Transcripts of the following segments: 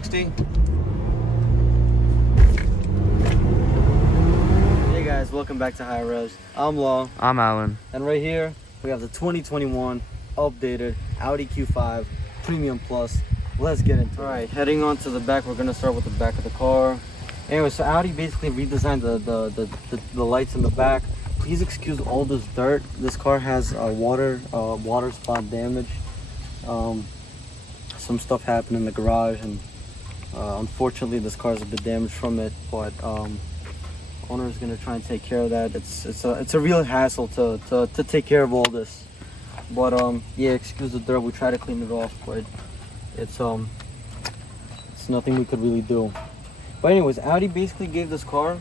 360. Hey guys, welcome back to High Res. I'm Law. I'm Alan. And right here, we have the 2021 updated Audi Q5 Premium Plus. Let's get into it. Alright, heading on to the back, we're going to start with the back of the car. Anyway, so Audi basically redesigned the lights in the back. Please excuse all this dirt. This car has water spot damage. Some stuff happened in the garage, and unfortunately this car is a bit damaged from it, but owner is going to try and take care of that. It's a real hassle to take care of all this, but yeah, excuse the dirt. We try to clean it off, but it's nothing we could really do. But anyways, Audi basically gave this car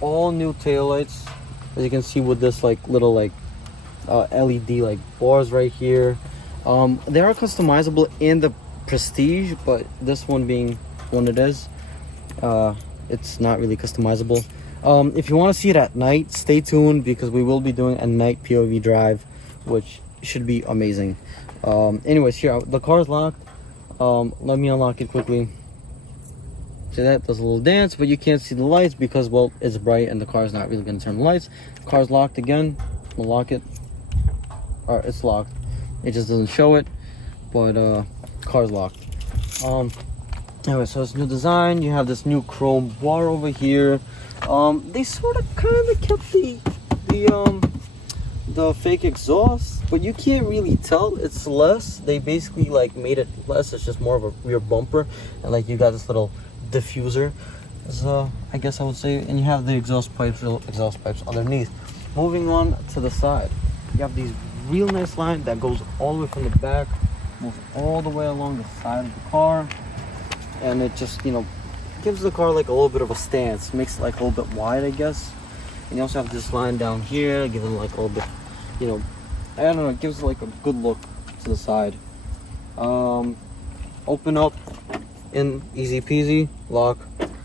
all new taillights, as you can see, with this little LED bars right here. They are customizable in the Prestige, but this one being one it is, it's not really customizable. If you want to see it at night, stay tuned, because we will be doing a night POV drive, which should be amazing. Anyways, here the car is locked. Let me unlock it quickly. See that? Does a little dance, but you can't see the lights because, well, it's bright and the car is not really going to turn the lights. The car's locked again. We'll lock it. Alright, it's locked. It just doesn't show it, but car's locked. Anyway, so it's new design. You have this new chrome bar over here. They sort of kind of kept the fake exhaust, but you can't really tell. It's less. They basically made it less. It's just more of a rear bumper, and you got this little diffuser, I guess I would say, and you have the exhaust pipes underneath. Moving on to the side, you have these real nice line that goes all the way from the back, moves all the way along the side of the car, and it just gives the car a little bit of a stance, makes it a little bit wide, I guess. And you also have this line down here, giving a little bit, I don't know, it gives a good look to the side. Open up in easy peasy, lock,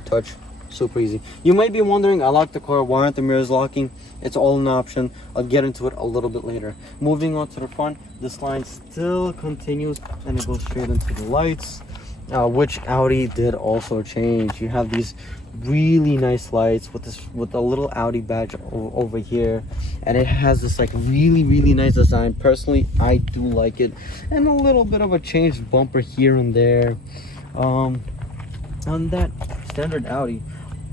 touch, super easy. You might be wondering, I locked the car, why aren't the mirrors locking? It's all an option. I'll get into it a little bit later. Moving on to the front, this line still continues and it goes straight into the lights, which Audi did also change. You have these really nice lights with a little Audi badge over here, and it has this really nice design. Personally, I do like it, and a little bit of a changed bumper here and there. On that standard Audi,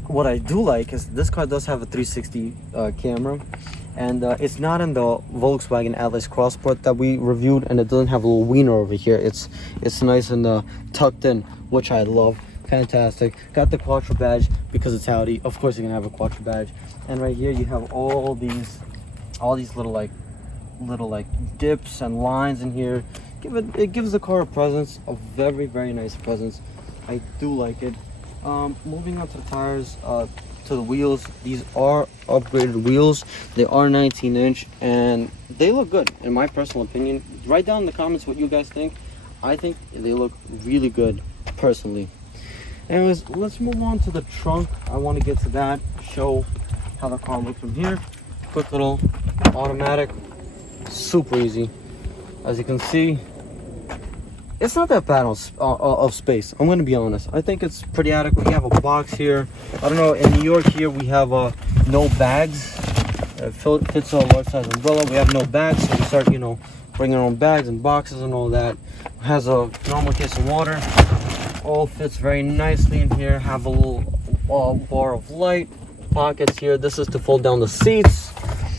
what I do like is this car does have a 360 camera, and it's not in the Volkswagen Atlas Crossport that we reviewed, and it doesn't have a little wiener over here. It's nice and tucked in, which I love. Fantastic. Got the Quattro badge because it's Audi. Of course, you're gonna have a Quattro badge. And right here, you have all these little dips and lines in here. It gives the car a presence, a very nice presence. I do like it. Moving on to the tires, to the wheels. These are upgraded wheels. They are 19-inch and they look good, in my personal opinion. Write down in the comments what you guys think. I think they look really good, personally. Anyways, let's move on to the trunk. I want to get to that, show how the car looks from here. Quick little automatic, super easy. As you can see, it's not that bad of space. I'm going to be honest. I think it's pretty adequate. You have a box here. I don't know, in New York here we have no bags. It fits a large size umbrella. We have no bags, so we start, bringing our own bags and boxes and all that. It has a normal case of water. All fits very nicely in here. Have a little bar of light. Pockets here. This is to fold down the seats.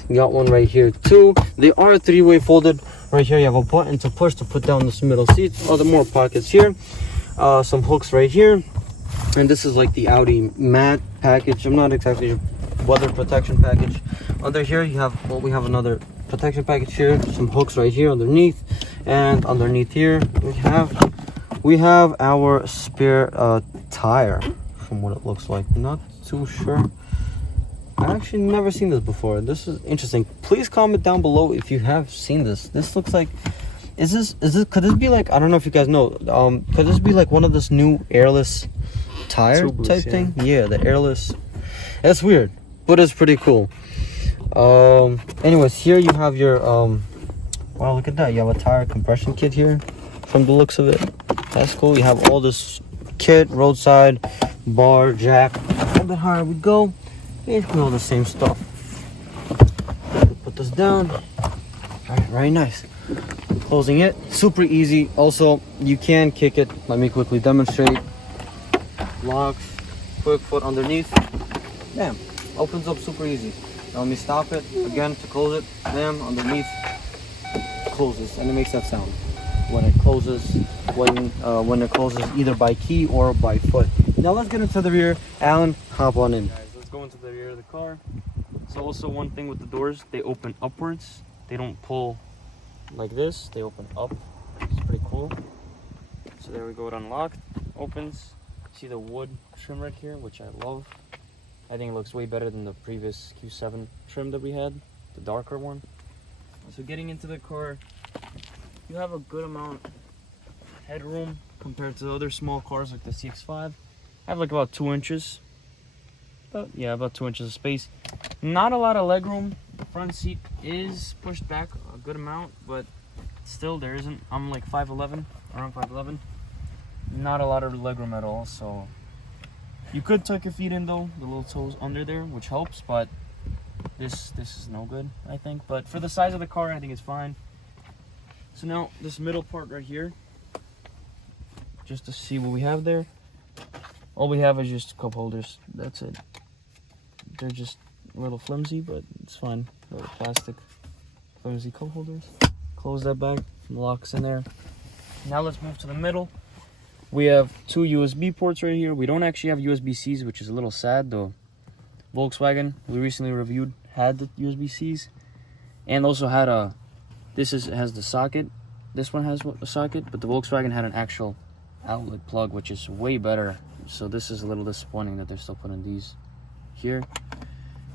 You got one right here too. They are three-way folded. Right here you have a button to push to put down this middle seat. Other more pockets here. Some hooks right here. And this is the Audi matte package. I'm not exactly sure. Weather protection package. Under here you have, we have another protection package here. Some hooks right here underneath. And underneath here we have our spare tire, from what it looks like. Not too sure. I've actually never seen this before. This is interesting. Please comment down below if you have seen this. This looks like, could this be I don't know if you guys know, could this be one of this new airless tire type thing? Yeah, the airless. That's weird, but it's pretty cool. Anyways, here you have your wow, look at that. You have a tire compression kit here, from the looks of it. That's cool. You have all this kit, roadside, bar, jack. A little bit higher we go. Basically all the same stuff. Put this down. Alright, very nice. Closing it, super easy. Also, you can kick it. Let me quickly demonstrate. Locks, quick foot underneath. Bam, opens up super easy. Now let me stop it again to close it. Bam, underneath, closes, and it makes that sound when it closes. When it closes either by key or by foot. Now let's get into the rear. Alan, hop on in. Guys, let's go into the rear of the car. So also one thing with the doors, they open upwards. They don't pull like this, they open up. It's pretty cool. So there we go, it unlocked, opens. See the wood trim right here, which I love. I think it looks way better than the previous Q7 trim that we had, the darker one. So getting into the car, you have a good amount of headroom compared to other small cars like the CX-5. I have like about 2 inches. About 2 inches of space. Not a lot of legroom. The front seat is pushed back a good amount, but still there isn't. I'm like 5'11", around 5'11". Not a lot of legroom at all, so you could tuck your feet in though, the little toes under there, which helps, but this is no good, I think. But for the size of the car, I think it's fine. So now this middle part right here, just to see what we have there. All we have is just cup holders. That's it. They're just a little flimsy, but it's fine. Little plastic flimsy cup holders. Close that back, locks in there. Now let's move to the middle. We have 2 USB ports right here. We don't actually have USB-Cs, which is a little sad though. Volkswagen, we recently reviewed, had the USB-Cs. And also had a, has the socket. This one has a socket, but the Volkswagen had an actual outlet plug, which is way better. So this is a little disappointing that they're still putting these here.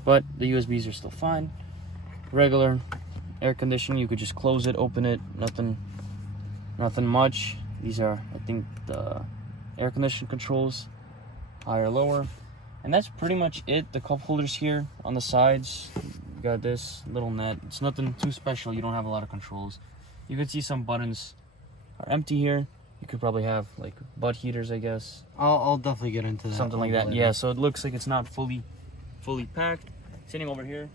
But the USBs are still fine. Regular air conditioning, you could just close it, open it, nothing much. These are, I think, the air conditioning controls, higher, lower. And that's pretty much it. The cup holders here on the sides, you got this little net. It's nothing too special. You don't have a lot of controls. You can see some buttons are empty here. You could probably have like butt heaters, I guess. I'll definitely get into that. Something like that. Later. Yeah, so it looks like it's not fully packed. Sitting over here,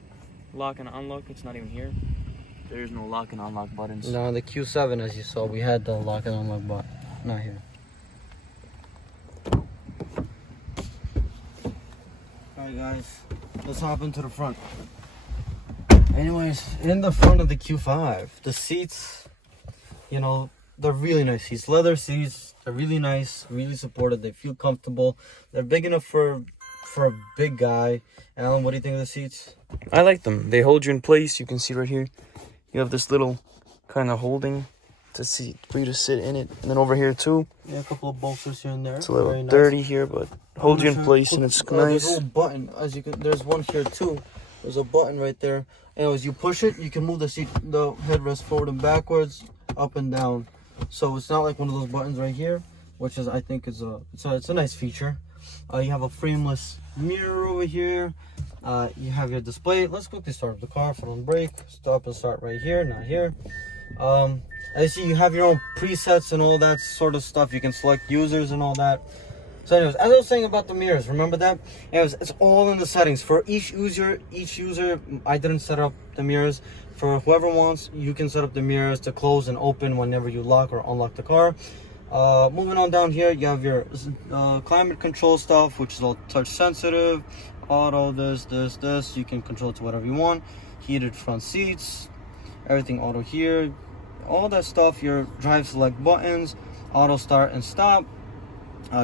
lock and unlock, it's not even here. There's no lock and unlock buttons. No, on the Q7, as you saw, we had the lock and unlock button. Not here. Alright guys, let's hop into the front. Anyways, in the front of the Q5, the seats, you know, they're really nice seats. Leather seats, they're really nice, really supported. They feel comfortable. They're big enough for a big guy. Alan, what do you think of the seats? I like them. They hold you in place. You can see right here. You have this little kind of holding to see for you to sit in it. And then over here too. Yeah, a couple of bolsters here and there. It's a little dirty here, but holds you in place and it's nice. There's a little button, as you can. There's one here too. There's a button right there. Anyways, you push it, you can move the seat, the headrest forward and backwards, up and down. So it's not like one of those buttons right here, which is, I think, it's a nice feature. You have a frameless mirror over here. You have your display. Let's quickly start up the car. Foot on brake. Stop and start right here, not here. As you see, you have your own presets and all that sort of stuff. You can select users and all that. So anyways, as I was saying about the mirrors, remember that? Anyways, it's all in the settings. For each user, I didn't set up the mirrors. For whoever wants, you can set up the mirrors to close and open whenever you lock or unlock the car. Moving on down here, you have your climate control stuff, which is all touch sensitive. Auto, this. You can control it to whatever you want. Heated front seats, everything auto here. All that stuff, your drive select buttons, auto start and stop,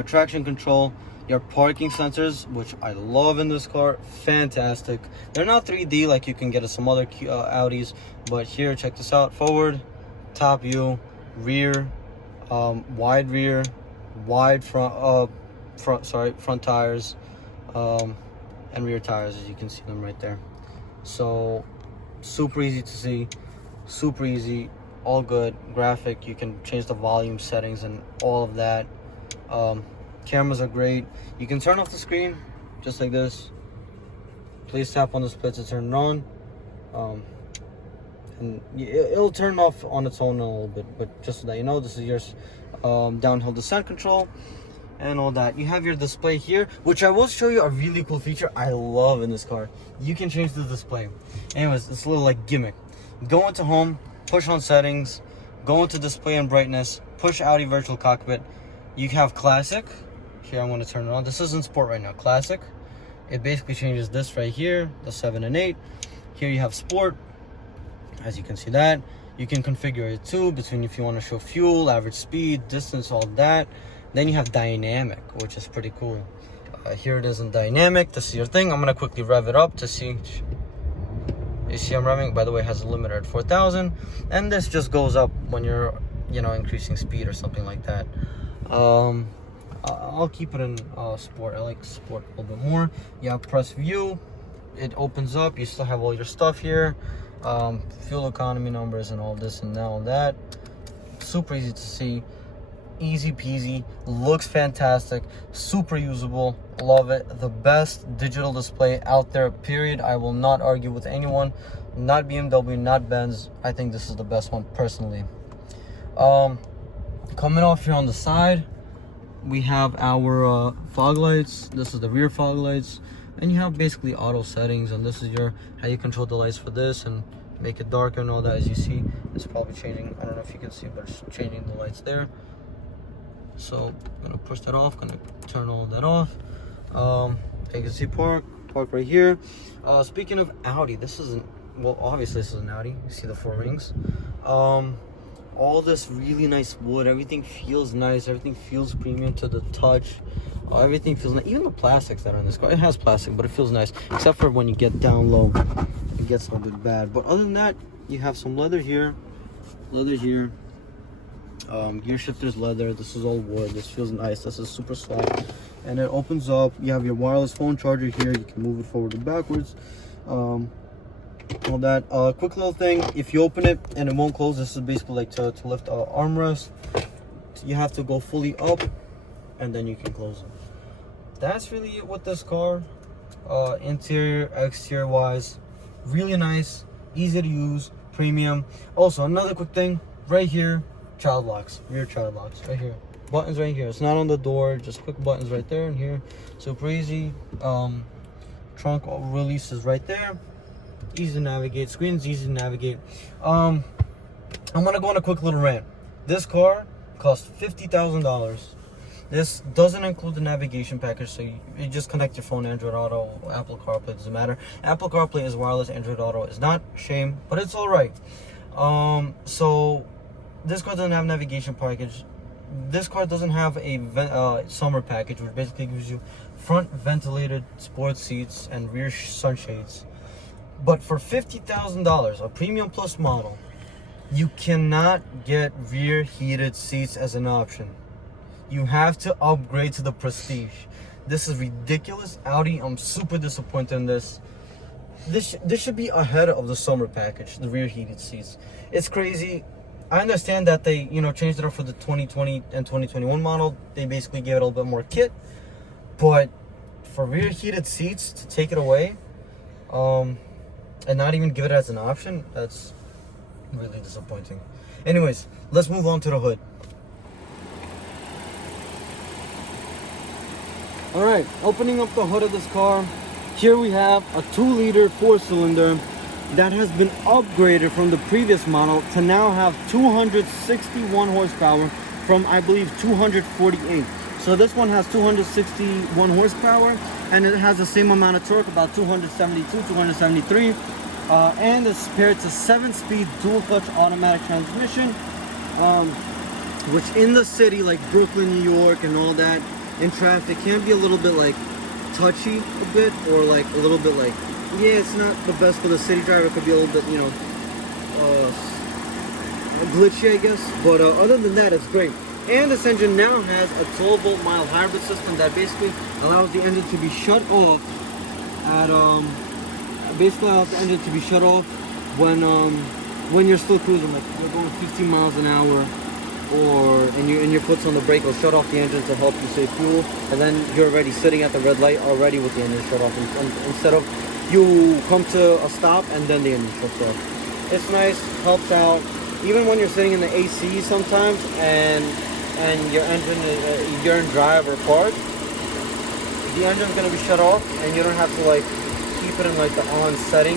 traction control, your parking sensors, which I love in this car. Fantastic. They're not 3D like you can get at some other Audis, but here, check this out. Forward, top view, rear, wide rear, wide front tires, and rear tires, as you can see them right there. So super easy to see, super easy, all good. Graphic, you can change the volume settings and all of that. Cameras are great. You can turn off the screen just like this. Please tap on the split to turn it on, and it'll turn off on its own in a little bit, but just so that you know, this is your downhill descent control. and all that. You have your display here, which I will show you a really cool feature I love in this car. You can change the display. Anyways, it's a little like gimmick. Go into home, push on settings, go into display and brightness, push Audi virtual cockpit. You have classic. Here I'm going to turn it on. This is in sport right now. Classic. It basically changes this right here, the 7 and 8. Here you have sport. As you can see that. You can configure it too between if you want to show fuel, average speed, distance, all that. Then you have dynamic, which is pretty cool. Here it is in dynamic. This is your thing. I'm going to quickly rev it up to see. You see I'm revving. By the way, it has a limiter at 4,000. And this just goes up when you're, increasing speed or something like that. I'll keep it in sport. I like sport a little bit more. You have press view. It opens up. You still have all your stuff here. Fuel economy numbers and all this and all that. Super easy to see, easy peasy, looks fantastic, super usable, love it. The best digital display out there, period. I will not argue with anyone, not BMW, not Benz. I think this is the best one personally. Coming off here on the side, we have our fog lights. This is the rear fog lights. And you have basically auto settings, and this is how you control the lights for this and make it darker and all that. As you see, it's probably changing. I don't know if you can see, but it's changing the lights there. So I'm gonna push that off, gonna turn all that off. You can see park right here. Speaking of Audi, this isn't, well, obviously this is an Audi. You see the 4 rings. All this really nice wood, everything feels nice, everything feels premium to the touch. Everything feels nice. Even the plastics that are in this car, it has plastic, but it feels nice, except for when you get down low, it gets a little bit bad. But other than that, you have some leather here, gear shifters leather. This is all wood. This feels nice. This is super soft, and it opens up. You have your wireless phone charger here. You can move it forward and backwards. All that. Quick little thing, if you open it and it won't close, this is basically like to lift armrest. You have to go fully up and then you can close it. That's really it with this car. Interior, exterior wise, really nice, easy to use, premium. Also, another quick thing right here, child locks, rear child locks right here, buttons right here. It's not on the door, just quick buttons right there and here. Super easy. Trunk releases right there, easy to navigate. Screen's easy to navigate. I'm gonna go on a quick little rant. This car cost $50,000. This doesn't include the navigation package, so you just connect your phone, Android Auto, Apple CarPlay, doesn't matter. Apple CarPlay is wireless, Android Auto is not. Shame, but it's all right. So this car doesn't have navigation package. This car doesn't have a summer package, which basically gives you front ventilated sports seats and rear sunshades. But for $50,000, a premium plus model, you cannot get rear heated seats as an option. You have to upgrade to the Prestige. This is ridiculous. Audi, I'm super disappointed in this. This should be ahead of the summer package, the rear heated seats. It's crazy. I understand that they, changed it up for the 2020 and 2021 model. They basically gave it a little bit more kit. But for rear heated seats, to take it away, and not even give it as an option, that's really disappointing. Anyways, let's move on to the hood. Alright, opening up the hood of this car, here we have a 2-liter 4-cylinder that has been upgraded from the previous model to now have 261 horsepower from, I believe, 248. So this one has 261 horsepower, and it has the same amount of torque, about 272, 273. And it's paired to 7-speed dual-clutch automatic transmission, which in the city, like Brooklyn, New York, and all that, in traffic, can be a little bit like touchy a bit, or like a little bit like, yeah, it's not the best for the city driver. It could be a little bit, glitchy, I guess. But other than that, it's great. And this engine now has a 12-volt mild hybrid system that basically allows the engine to be shut off at when you're still cruising, like you're going 15 miles an hour, and your foot's on the brake. It'll shut off the engine to help you save fuel, and then you're already sitting at the red light already with the engine shut off, instead of you come to a stop and then the engine shuts off. It's nice, helps out even when you're sitting in the AC sometimes and and your engine, you're in drive or park, the engine's gonna be shut off, and you don't have to like keep it in like the on setting.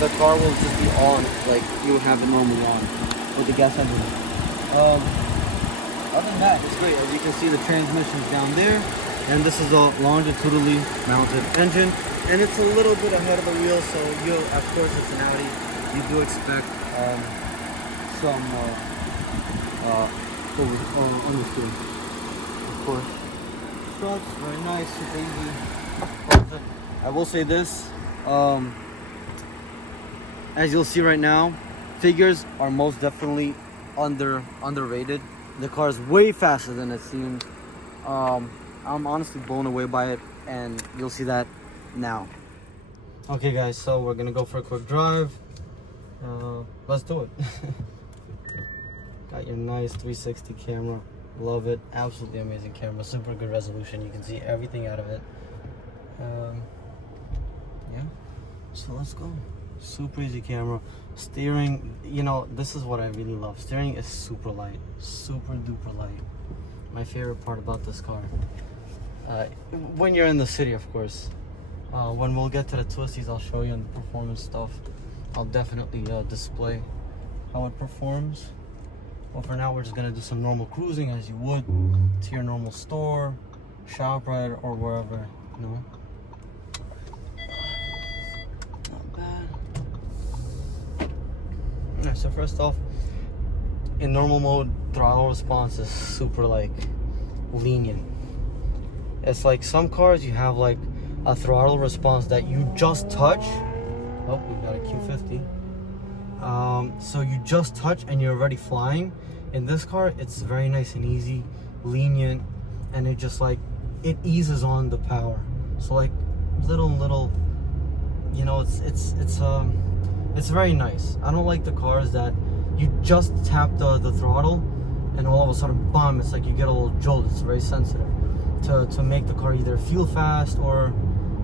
The car will just be on, like you would have it normally on with the gas engine. Other than that, it's great. As you can see, the transmission's down there, and this is a longitudinally mounted engine, and it's a little bit ahead of the wheel, so you, of course, it's an Audi. You do expect some understeer, of course. Struts, very nice, super easy. I will say this, as you'll see right now, figures are most definitely underrated. The car is way faster than it seems. I'm honestly blown away by it, and you'll see that now. Okay guys, so we're gonna go for a quick drive. Let's do it. Got your nice 360 camera. Love it. Absolutely amazing camera. Super good resolution. You can see everything out of it. Yeah. So let's go. Super easy camera. Steering, you know, this is what I really love. Steering is super light. Super duper light. My favorite part about this car. When you're in the city, of course. When we'll get to the twisties, I'll show you on the performance stuff. I'll definitely display how it performs. Well, for now, we're just gonna do some normal cruising as you would to your normal store, shop, right, or wherever, you know. Not bad. Alright, so first off, in normal mode, throttle response is super like lenient. It's like some cars you have like a throttle response that you just touch. Oh, we got a Q50. So you just touch and you're already flying. In this car, it's very nice and easy, lenient, and it just like, it eases on the power. So like little, you know, it's very nice. I don't like the cars that you just tap the throttle and all of a sudden, bam, it's like you get a little jolt. It's very sensitive to make the car either feel fast or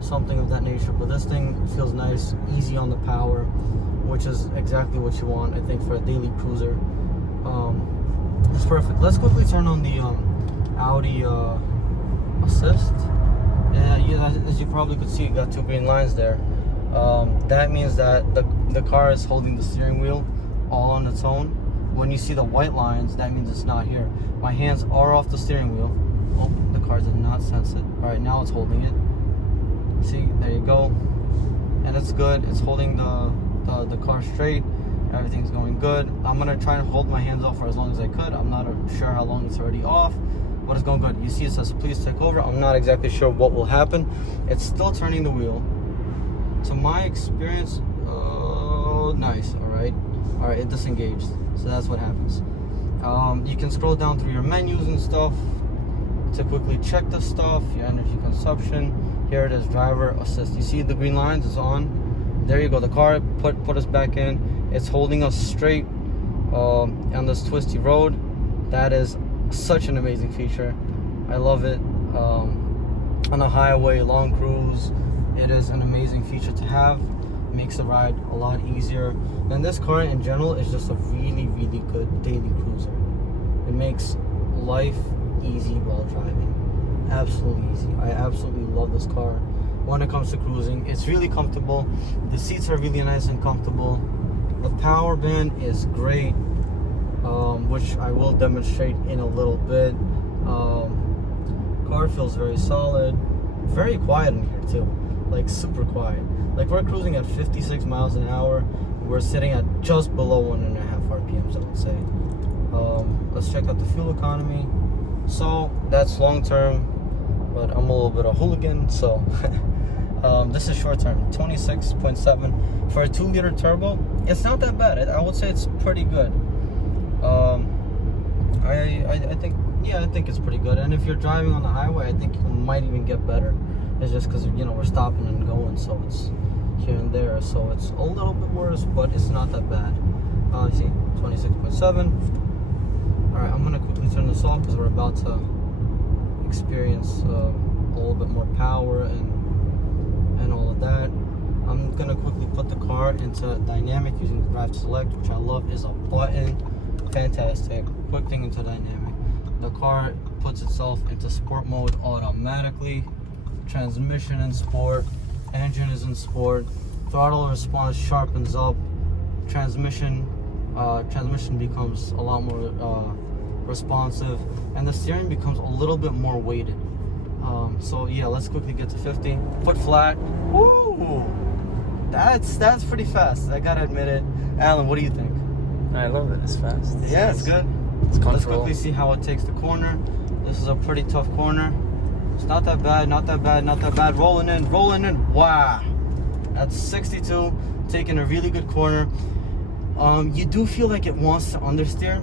something of that nature. But this thing feels nice, easy on the power, which is exactly what you want, I think, for a daily cruiser. It's perfect. Let's quickly turn on the Audi assist. As you probably could see, you got two green lines there. That means that the car is holding the steering wheel all on its own. When you see the white lines, that means it's not here. My hands are off the steering wheel. Oh, the car did not sense it. All right, now it's holding it. See, there you go. And it's good. It's holding the car straight. Everything's going good. I'm gonna try and hold my hands off for as long as I could. I'm not sure how long it's already off, but it's going good. You see it says please take over. I'm not exactly sure what will happen. It's still turning the wheel. To my experience, nice. All right, it disengaged. So that's what happens. You can scroll down through your menus and stuff to quickly check the stuff, your energy consumption. Here it is, driver assist. You see the green lines is on. There you go. The car put us back in. It's holding us straight on this twisty road. That is such an amazing feature. I love it. On a highway, long cruise, it is an amazing feature to have. It makes the ride a lot easier. And this car in general is just a really, really good daily cruiser. It makes life easy while driving. Absolutely easy. I absolutely love this car. When it comes to cruising, it's really comfortable. The seats are really nice and comfortable. The power band is great, which I will demonstrate in a little bit. Car feels very solid, very quiet in here too, like super quiet. Like we're cruising at 56 miles an hour. We're sitting at just below 1.5 RPMs, I would say. Let's check out the fuel economy. So that's long term, but I'm a little bit of a hooligan, so this is short term. 26.7 for a 2-liter turbo. It's not that bad. I would say it's pretty good. I think it's pretty good. And if you're driving on the highway, I think you might even get better. It's just because, you know, we're stopping and going, so it's here and there, so it's a little bit worse, but it's not that bad. You see, 26.7. All right, I'm gonna quickly turn this off because we're about to experience a little bit more power and all of that. I'm gonna quickly put the car into dynamic using the drive to select, which I love is a button. Fantastic. Quick thing into dynamic. The car puts itself into sport mode automatically. Transmission in sport, engine is in sport, throttle response sharpens up, transmission becomes a lot more responsive, and the steering becomes a little bit more weighted. So yeah, let's quickly get to 50. Foot flat. Woo! That's pretty fast. I gotta admit it. Alan, what do you think? I love it. It's fast. Yeah, it's good. It's Let's control. quickly see how it takes the corner. This is a pretty tough corner. It's not that bad, not that bad, not that bad. Rolling in, rolling in. Wow. That's 62, taking a really good corner. You do feel like it wants to understeer.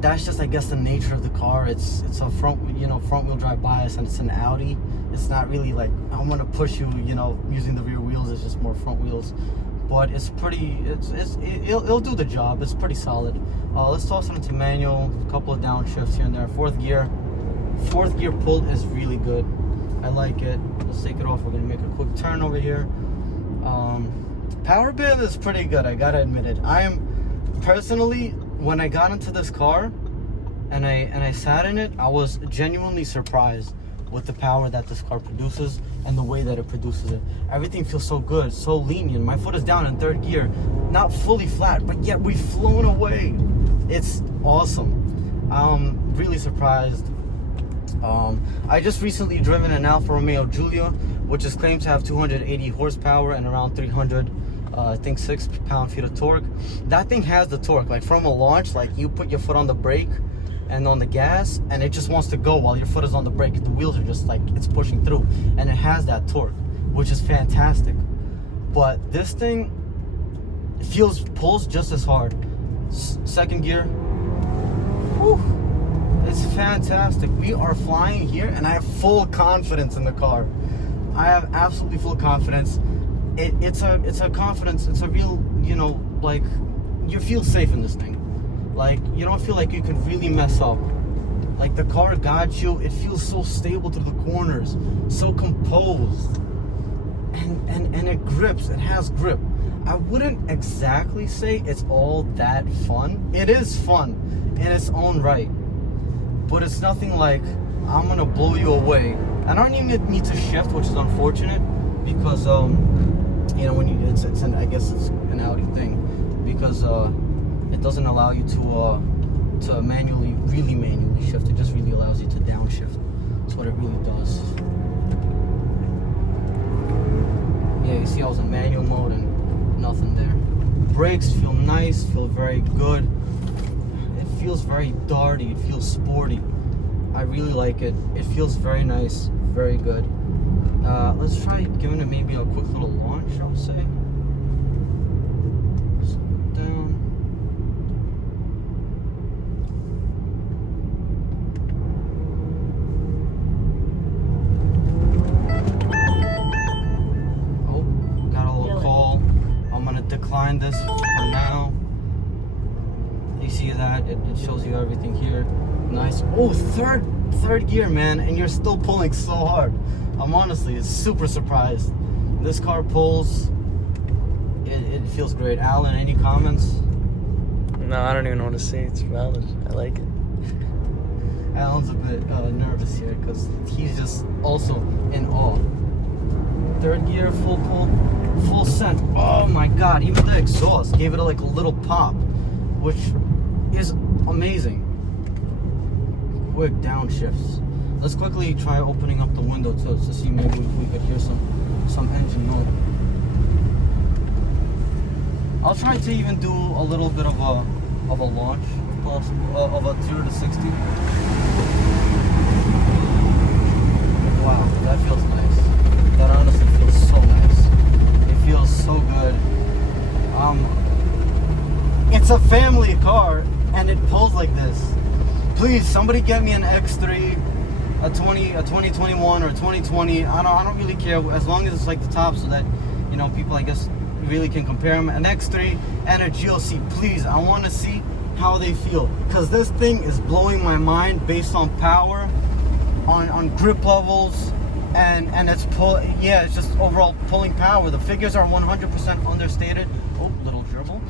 That's just, I guess, the nature of the car. It's a front wheel drive bias, and it's an Audi. It's not really like I'm gonna push you, using the rear wheels. It's just more front wheels. But it's pretty. It'll do the job. It's pretty solid. Let's toss it into manual. A couple of downshifts here and there. Fourth gear pull is really good. I like it. Let's take it off. We're gonna make a quick turn over here. Power band is pretty good. I gotta admit it. I am personally, when I got into this car and I sat in it, I was genuinely surprised with the power that this car produces and the way that it produces it. Everything feels so good, so lenient. My foot is down in third gear, not fully flat, but yet we've flown away. It's awesome. I'm really surprised. I just recently driven an Alfa Romeo Giulia, which is claimed to have 280 horsepower and around 300, I think 6 pound-feet of torque. That thing has the torque, like from a launch, like you put your foot on the brake and on the gas, and it just wants to go while your foot is on the brake. The wheels are just like, it's pushing through, and it has that torque, which is fantastic. But this thing pulls just as hard. Second gear, whew, it's fantastic. We are flying here, and I have full confidence in the car. I have absolutely full confidence. It's a confidence. It's a real, like, you feel safe in this thing. Like, you don't feel like you can really mess up. Like, the car got you. It feels so stable through the corners, so composed, and it grips. It has grip. I wouldn't exactly say it's all that fun. It is fun in its own right, but it's nothing like I'm gonna blow you away. I don't even need to shift, which is unfortunate, because when you I guess it's an Audi thing, because it doesn't allow you to really manually shift. It just really allows you to downshift. That's what it really does. Yeah, you see I was in manual mode and nothing there. Brakes feel nice, feel very good. It feels very darty, it feels sporty. I really like it. It feels very nice, very good. Let's try giving it maybe a quick little launch, I would say. Slow it down. Oh, got a little call. I'm gonna decline this for now. You see that? It shows you everything here. Nice. Oh, third gear, man, and you're still pulling so hard. I'm honestly super surprised. This car pulls. It feels great. Alan, any comments? No, I don't even know what to say. It's valid. I like it. Alan's a bit nervous here because he's just also in awe. Third gear, full pull, full send. Oh my God! Even the exhaust gave it a little pop, which is amazing. Quick downshifts. Let's quickly try opening up the window to see maybe if we could hear some engine note. I'll try to even do a little bit of a launch, of a 0 to 60. Wow, that feels nice. That honestly feels so nice. It feels so good. It's a family car, and it pulls like this. Please, somebody get me an X3, a 2021 or 2020. I don't really care, as long as it's like the top, so that people, I guess, really can compare them. An X3 and a GLC, please. I want to see how they feel, because this thing is blowing my mind based on power, on grip levels, and it's it's just overall pulling power. The figures are 100% understated. Oh, little dribble.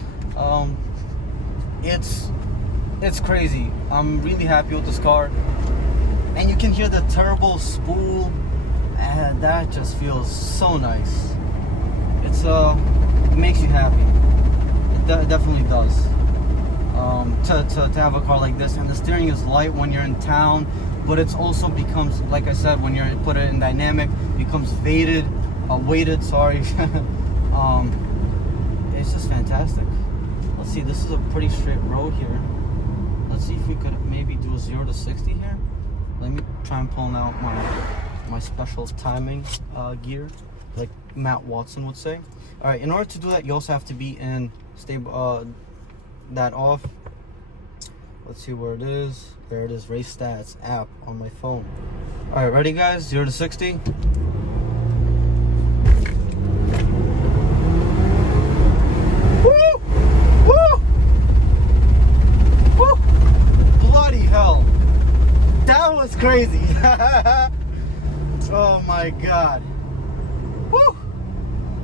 it's crazy. I'm really happy with this car. And you can hear the turbo spool, and that just feels so nice. It's it makes you happy. It definitely does. To have a car like this, and the steering is light when you're in town, but it's also becomes, like I said, when you're put it in dynamic, becomes weighted. Sorry. It's just fantastic. Let's see. This is a pretty straight road here. Let's see if we could maybe do a 0 to 60 here. Let me try and pull out my special timing gear, like Matt Watson would say. All right, in order to do that, you also have to be in stable, that off. Let's see where it is. There it is, Race Stats app on my phone. All right, ready guys, 0 to 60. Woo! Woo! Woo! Bloody hell. That was crazy. Oh my God. Woo!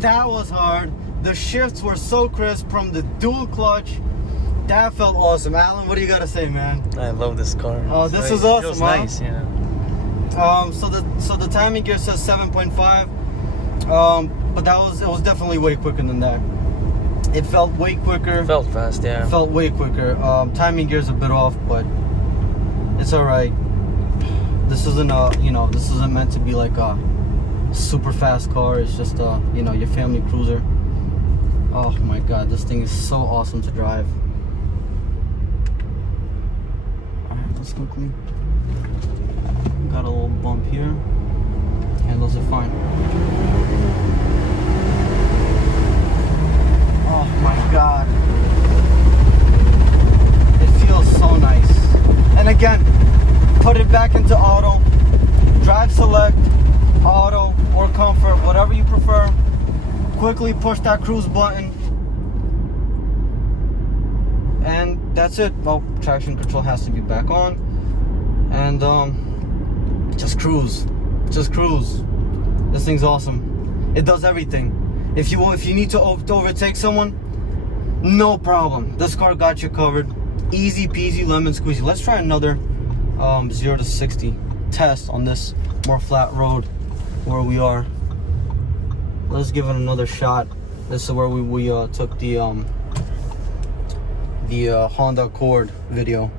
That was hard. The shifts were so crisp from the dual clutch. That felt awesome. Alan, what do you gotta say, man? I love this car. Oh, this is awesome. Feels huh? nice, yeah. So the timing gear says 7.5. But it was definitely way quicker than that. It felt way quicker. Felt fast, yeah. Felt way quicker. Timing gear's a bit off, but it's all right. This isn't this isn't meant to be like a super fast car. It's just your family cruiser. Oh my God, this thing is so awesome to drive. All right, let's quickly. Got a little bump here. Handles are fine. Oh my God. It feels so nice. And again, put it back into auto. Drive select, auto, or comfort, whatever you prefer. Quickly push that cruise button. And that's it. Well, traction control has to be back on. And just cruise. Just cruise. This thing's awesome. It does everything. If you need to overtake someone, no problem. This car got you covered. Easy peasy lemon squeezy. Let's try another 0 to 60 test on this more flat road where we are. Let's give it another shot. This is where we took the Honda Accord video.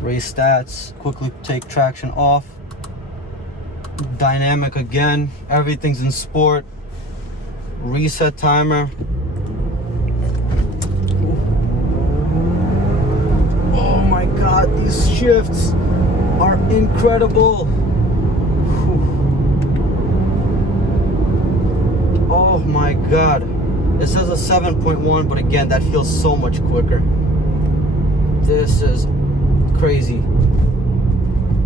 Race stats. Quickly take traction off. Dynamic again. Everything's in sport. Reset timer. Oh my God, these shifts are incredible. Oh my God. It says a 7.1, but again, that feels so much quicker. This is crazy.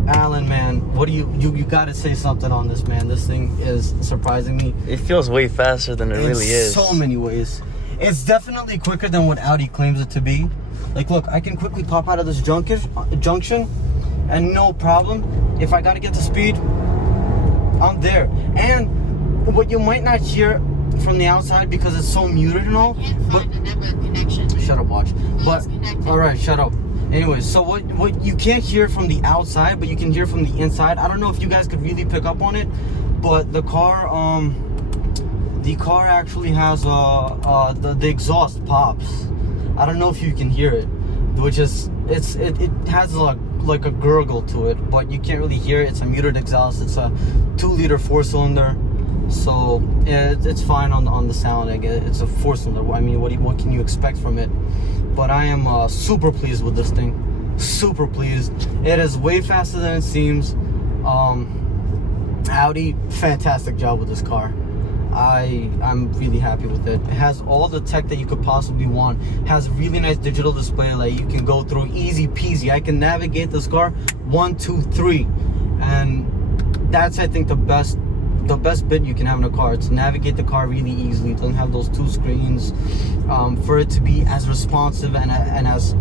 Alan, man, what do you gotta say something on this, man. This thing is surprising me. It feels way faster than it really is. In so many ways. It's definitely quicker than what Audi claims it to be. Like, look, I can quickly pop out of this junction and no problem. If I gotta get to speed, I'm there. And what you might not hear from the outside because it's so muted and all, but shut up, watch. But all right, shut up. Anyways, so what you can't hear from the outside, but you can hear from the inside. I don't know if you guys could really pick up on it, but the car actually has the exhaust pops. I don't know if you can hear it, which is it has like a gurgle to it, but you can't really hear it. It's a muted exhaust. It's a 2-liter 4-cylinder, so it's fine on the sound. I guess it's a 4-cylinder. I mean, what can you expect from it? But I am super pleased with this thing. Super pleased. It is way faster than it seems. Audi, fantastic job with this car. I'm really happy with it. It has all the tech that you could possibly want. It has really nice digital display that you can go through easy peasy. I can navigate this car 1, 2, 3, and that's, I think, the best bit you can have in a car. It's navigate the car really easily. It doesn't have those 2 screens. For it to be as responsive and as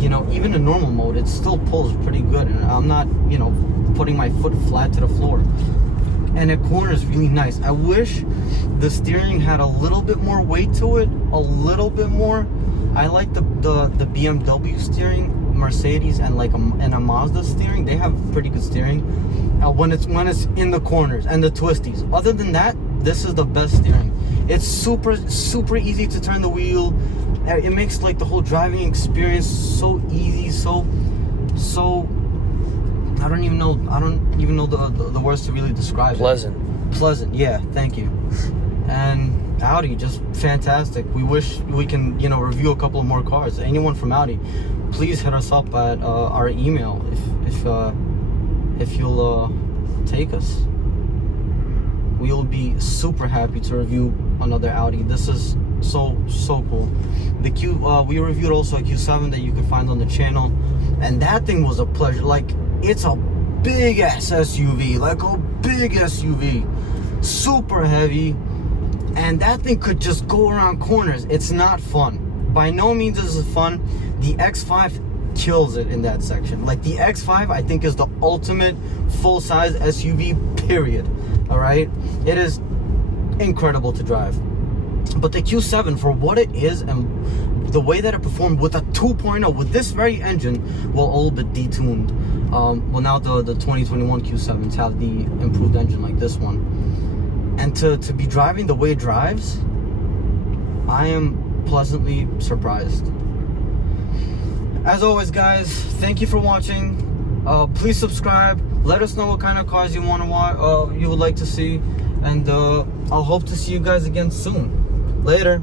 even in normal mode, it still pulls pretty good. And I'm not putting my foot flat to the floor. And it corners really nice. I wish the steering had a little bit more weight to it, a little bit more. I like the BMW steering, Mercedes, and like a Mazda steering. They have pretty good steering when it's in the corners and the twisties. Other than that, this is the best steering. It's super easy to turn the wheel. It makes like the whole driving experience so easy, so I don't even know the words to really describe Pleasant. it. Pleasant, yeah, thank you. And Audi, just fantastic. We wish we can, review a couple of more cars. Anyone from Audi, please hit us up at our email if you'll take us. We'll be super happy to review another Audi. This is so cool. The we reviewed also a Q7 that you can find on the channel, and that thing was a pleasure. Like, it's a big ass SUV, like a big SUV, super heavy, and that thing could just go around corners. It's not fun. By no means is it fun. The X5 kills it in that section. Like, the X5, I think, is the ultimate full-size SUV, period. All right, it is incredible to drive. But the Q7, for what it is and the way that it performed with a 2.0, with this very engine, well, a little bit detuned. Well, now the 2021 Q7s have the improved engine like this one. And to be driving the way it drives, I am pleasantly surprised. As always, guys, thank you for watching. Please subscribe. Let us know what kind of cars you want to watch, you would like to see, and I'll hope to see you guys again soon. Later.